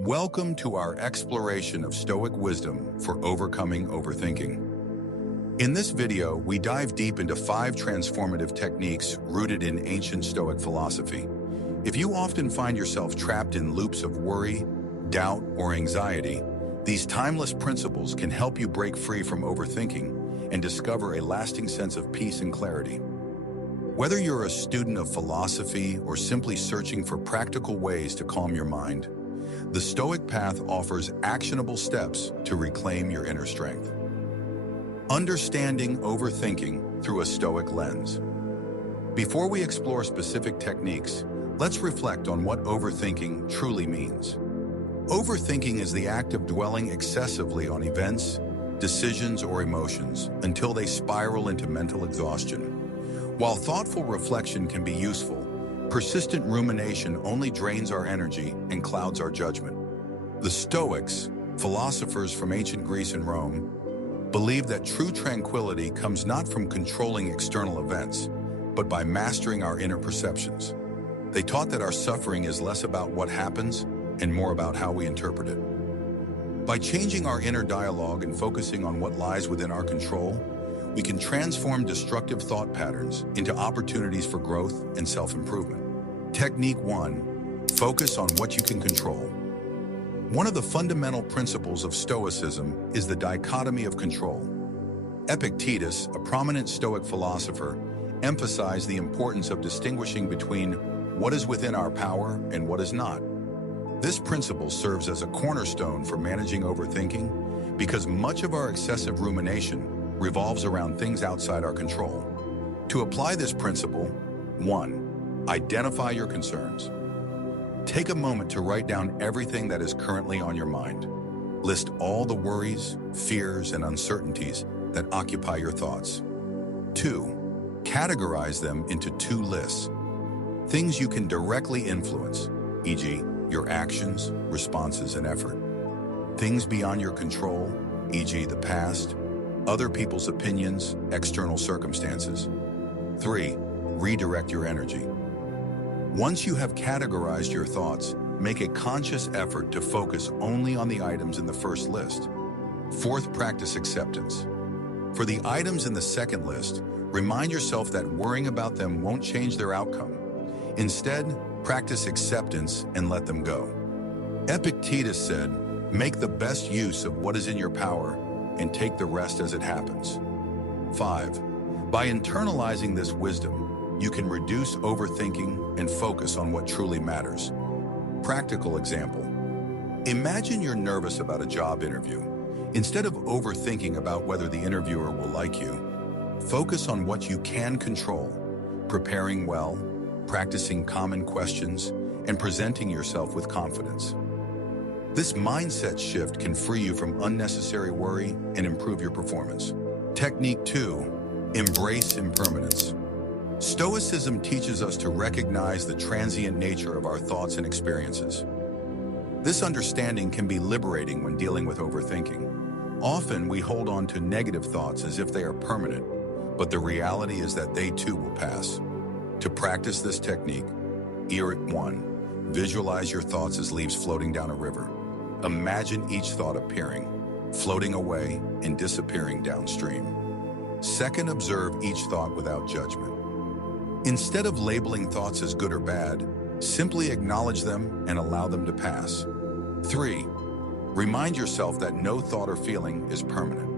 Welcome to our exploration of Stoic wisdom for overcoming overthinking. In this video, we dive deep into 5 transformative techniques rooted in ancient Stoic philosophy. If you often find yourself trapped in loops of worry, doubt, or anxiety, these timeless principles can help you break free from overthinking and discover a lasting sense of peace and clarity. Whether you're a student of philosophy or simply searching for practical ways to calm your mind, the Stoic path offers actionable steps to reclaim your inner strength. Understanding overthinking through a Stoic lens. Before we explore specific techniques, let's reflect on what overthinking truly means. Overthinking is the act of dwelling excessively on events, decisions, or emotions until they spiral into mental exhaustion. While thoughtful reflection can be useful, persistent rumination only drains our energy and clouds our judgment. The Stoics, philosophers from ancient Greece and Rome, believed that true tranquility comes not from controlling external events, but by mastering our inner perceptions. They taught that our suffering is less about what happens and more about how we interpret it. By changing our inner dialogue and focusing on what lies within our control, we can transform destructive thought patterns into opportunities for growth and self-improvement. Technique 1. Focus on what you can control. One of the fundamental principles of Stoicism is the dichotomy of control. Epictetus, a prominent Stoic philosopher, emphasized the importance of distinguishing between what is within our power and what is not. This principle serves as a cornerstone for managing overthinking because much of our excessive rumination revolves around things outside our control. To apply this principle, 1. Identify your concerns. Take a moment to write down everything that is currently on your mind. List all the worries, fears, and uncertainties that occupy your thoughts. 2. Categorize them into 2 lists. Things you can directly influence, e.g., your actions, responses, and effort. Things beyond your control, e.g., the past, other people's opinions, external circumstances. 3. Redirect your energy. Once you have categorized your thoughts, make a conscious effort to focus only on the items in the first list. 4th, practice acceptance. For the items in the second list, remind yourself that worrying about them won't change their outcome. Instead, practice acceptance and let them go. Epictetus said, "Make the best use of what is in your power and take the rest as it happens." 5. By internalizing this wisdom, you can reduce overthinking and focus on what truly matters. Practical example. Imagine you're nervous about a job interview. Instead of overthinking about whether the interviewer will like you, focus on what you can control, preparing well, practicing common questions, and presenting yourself with confidence. This mindset shift can free you from unnecessary worry and improve your performance. Technique 2. Embrace impermanence. Stoicism teaches us to recognize the transient nature of our thoughts and experiences. This understanding can be liberating when dealing with overthinking. Often we hold on to negative thoughts as if they are permanent, but the reality is that they too will pass. To practice this technique, 1. Visualize your thoughts as leaves floating down a river. Imagine each thought appearing, floating away, and disappearing downstream. 2. Observe each thought without judgment. Instead of labeling thoughts as good or bad, simply acknowledge them and allow them to pass. 3. Remind yourself that no thought or feeling is permanent.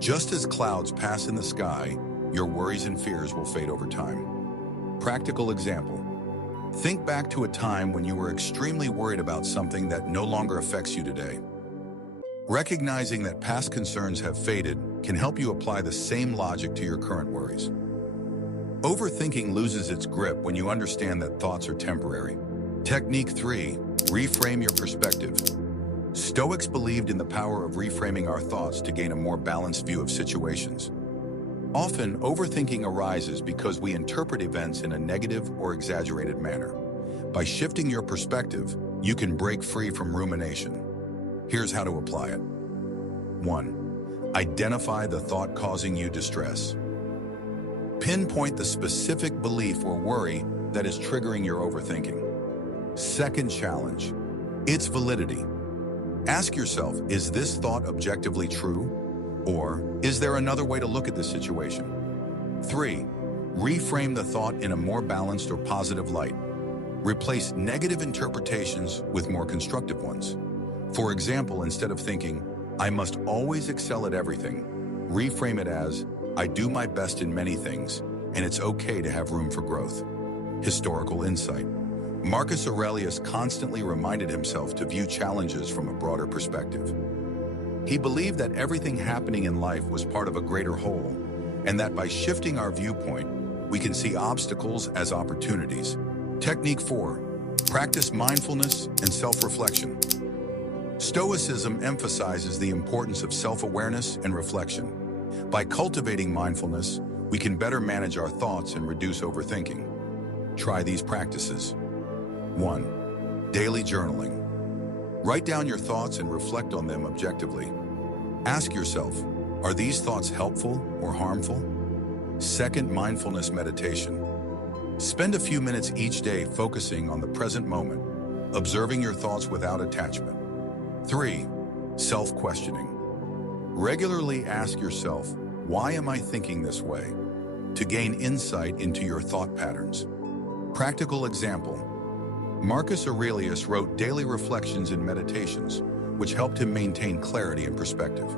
Just as clouds pass in the sky, your worries and fears will fade over time. Practical example. Think back to a time when you were extremely worried about something that no longer affects you today. Recognizing that past concerns have faded can help you apply the same logic to your current worries. Overthinking loses its grip when you understand that thoughts are temporary. Technique 3. Reframe your perspective. Stoics believed in the power of reframing our thoughts to gain a more balanced view of situations. Often, overthinking arises because we interpret events in a negative or exaggerated manner. By shifting your perspective, you can break free from rumination. Here's how to apply it. 1. Identify the thought causing you distress. Pinpoint the specific belief or worry that is triggering your overthinking. Second challenge. Its validity. Ask yourself, is this thought objectively true? Or is there another way to look at this situation? 3. Reframe the thought in a more balanced or positive light. Replace negative interpretations with more constructive ones. For example, instead of thinking, I must always excel at everything, reframe it as, I do my best in many things, and it's okay to have room for growth. Historical insight. Marcus Aurelius constantly reminded himself to view challenges from a broader perspective. He believed that everything happening in life was part of a greater whole, and that by shifting our viewpoint, we can see obstacles as opportunities. Technique 4. Practice mindfulness and self-reflection. Stoicism emphasizes the importance of self-awareness and reflection. By cultivating mindfulness, we can better manage our thoughts and reduce overthinking. Try these practices. 1. Daily journaling. Write down your thoughts and reflect on them objectively. Ask yourself, are these thoughts helpful or harmful? 2. Mindfulness meditation. Spend a few minutes each day focusing on the present moment, observing your thoughts without attachment. 3. Self-questioning. Regularly ask yourself, why am I thinking this way? To gain insight into your thought patterns. Practical example. Marcus Aurelius wrote daily reflections and meditations, which helped him maintain clarity and perspective.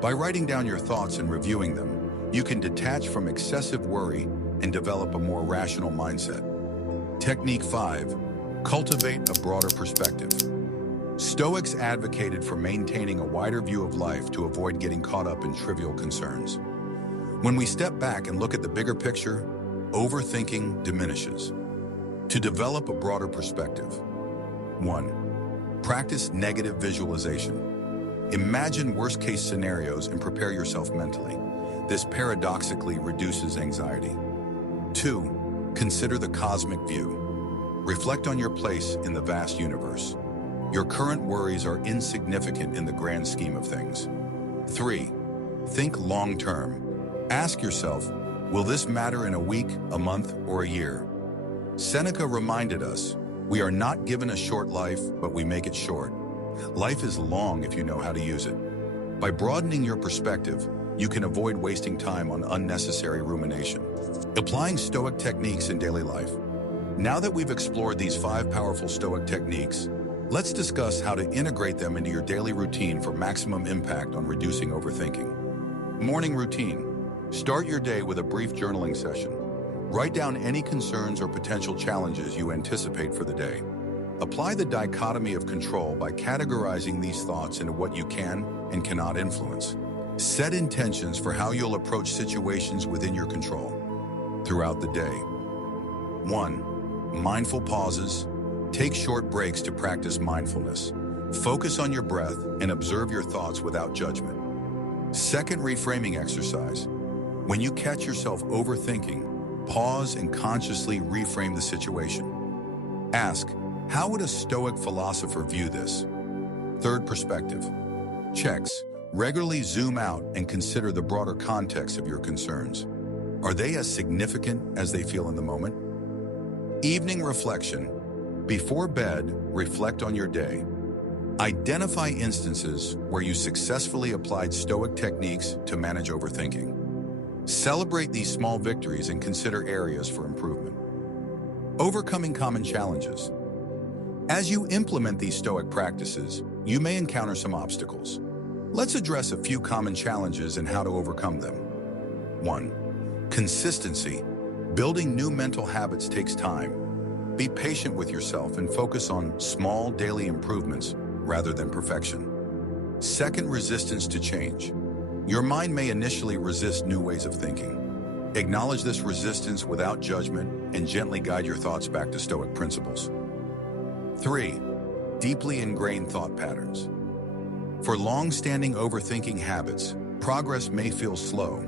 By writing down your thoughts and reviewing them, you can detach from excessive worry and develop a more rational mindset. Technique 5. Cultivate a broader perspective. Stoics advocated for maintaining a wider view of life to avoid getting caught up in trivial concerns. When we step back and look at the bigger picture, overthinking diminishes. To develop a broader perspective. 1. Practice negative visualization. Imagine worst-case scenarios and prepare yourself mentally. This paradoxically reduces anxiety. 2. Consider the cosmic view. Reflect on your place in the vast universe. Your current worries are insignificant in the grand scheme of things. 3. Think long-term. Ask yourself, will this matter in a week, a month, or a year? Seneca reminded us, we are not given a short life, but we make it short. Life is long if you know how to use it. By broadening your perspective, you can avoid wasting time on unnecessary rumination. Applying Stoic techniques in daily life. Now that we've explored these 5 powerful Stoic techniques, let's discuss how to integrate them into your daily routine for maximum impact on reducing overthinking. Morning routine. Start your day with a brief journaling session. Write down any concerns or potential challenges you anticipate for the day. Apply the dichotomy of control by categorizing these thoughts into what you can and cannot influence. Set intentions for how you'll approach situations within your control. Throughout the day. 1. Mindful pauses. Take short breaks to practice mindfulness. Focus on your breath and observe your thoughts without judgment. 2nd, reframing exercise. When you catch yourself overthinking, pause and consciously reframe the situation. Ask, how would a Stoic philosopher view this? 3rd, perspective. Checks. Regularly zoom out and consider the broader context of your concerns. Are they as significant as they feel in the moment? Evening reflection. Before bed, reflect on your day. Identify instances where you successfully applied Stoic techniques to manage overthinking. Celebrate these small victories and consider areas for improvement. Overcoming common challenges. As you implement these Stoic practices, you may encounter some obstacles. Let's address a few common challenges and how to overcome them. 1. Consistency. Building new mental habits takes time. Be patient with yourself and focus on small daily improvements rather than perfection. 2nd, resistance to change. Your mind may initially resist new ways of thinking. Acknowledge this resistance without judgment and gently guide your thoughts back to Stoic principles. 3. Deeply ingrained thought patterns. For long-standing overthinking habits, progress may feel slow.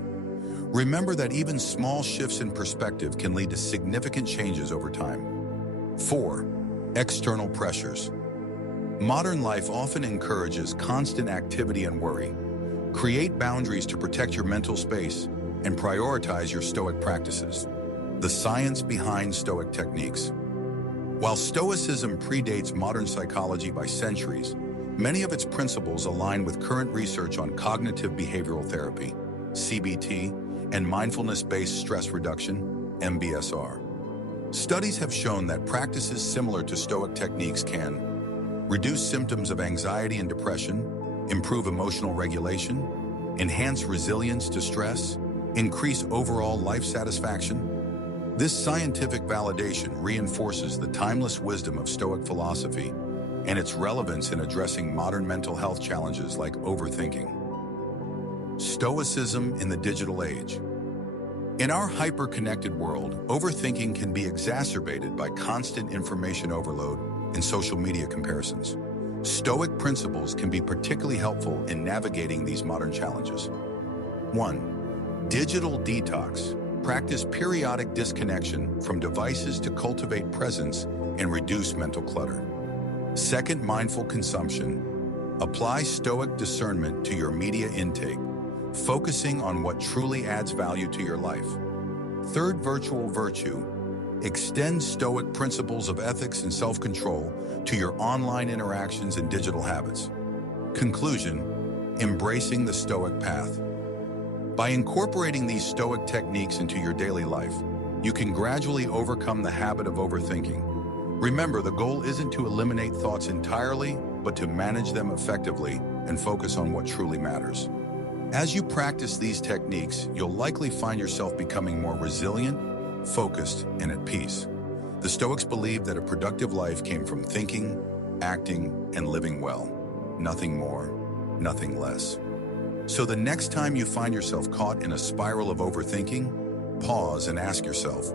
Remember that even small shifts in perspective can lead to significant changes over time. 4. External pressures. Modern life often encourages constant activity and worry. Create boundaries to protect your mental space and prioritize your Stoic practices. The science behind Stoic techniques. While Stoicism predates modern psychology by centuries, many of its principles align with current research on cognitive behavioral therapy, CBT, and mindfulness-based stress reduction, MBSR. Studies have shown that practices similar to Stoic techniques can reduce symptoms of anxiety and depression, improve emotional regulation, enhance resilience to stress, increase overall life satisfaction. This scientific validation reinforces the timeless wisdom of Stoic philosophy and its relevance in addressing modern mental health challenges like overthinking. Stoicism in the digital age. In our hyper-connected world, overthinking can be exacerbated by constant information overload and social media comparisons. Stoic principles can be particularly helpful in navigating these modern challenges. 1. Digital detox. Practice periodic disconnection from devices to cultivate presence and reduce mental clutter. 2. Mindful consumption. Apply Stoic discernment to your media intake, focusing on what truly adds value to your life. 3. Virtual virtue. Extend Stoic principles of ethics and self-control to your online interactions and digital habits. Conclusion: embracing the Stoic path. By incorporating these Stoic techniques into your daily life, you can gradually overcome the habit of overthinking. Remember, the goal isn't to eliminate thoughts entirely, but to manage them effectively and focus on what truly matters. As you practice these techniques, you'll likely find yourself becoming more resilient, focused, and at peace. The Stoics believed that a productive life came from thinking, acting, and living well. Nothing more, nothing less. So the next time you find yourself caught in a spiral of overthinking, pause and ask yourself,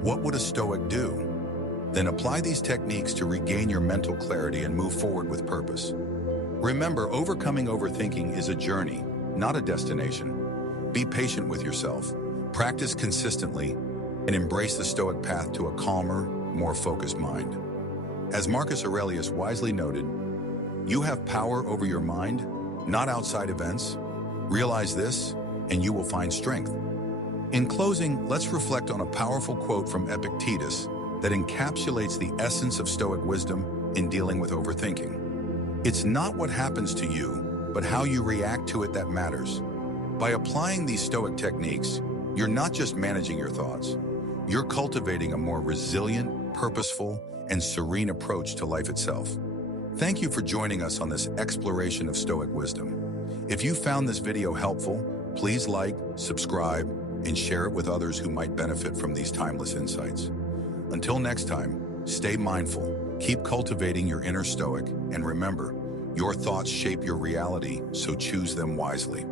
what would a Stoic do? Then apply these techniques to regain your mental clarity and move forward with purpose. Remember, overcoming overthinking is a journey, not a destination. Be patient with yourself, practice consistently, and embrace the Stoic path to a calmer, more focused mind. As Marcus Aurelius wisely noted, you have power over your mind, not outside events. Realize this, and you will find strength. In closing, let's reflect on a powerful quote from Epictetus that encapsulates the essence of Stoic wisdom in dealing with overthinking. It's not what happens to you, but how you react to it that matters. By applying these Stoic techniques, you're not just managing your thoughts, you're cultivating a more resilient, purposeful, and serene approach to life itself. Thank you for joining us on this exploration of Stoic wisdom. If you found this video helpful, please like, subscribe, and share it with others who might benefit from these timeless insights. Until next time, stay mindful, keep cultivating your inner Stoic, and remember, your thoughts shape your reality, so choose them wisely.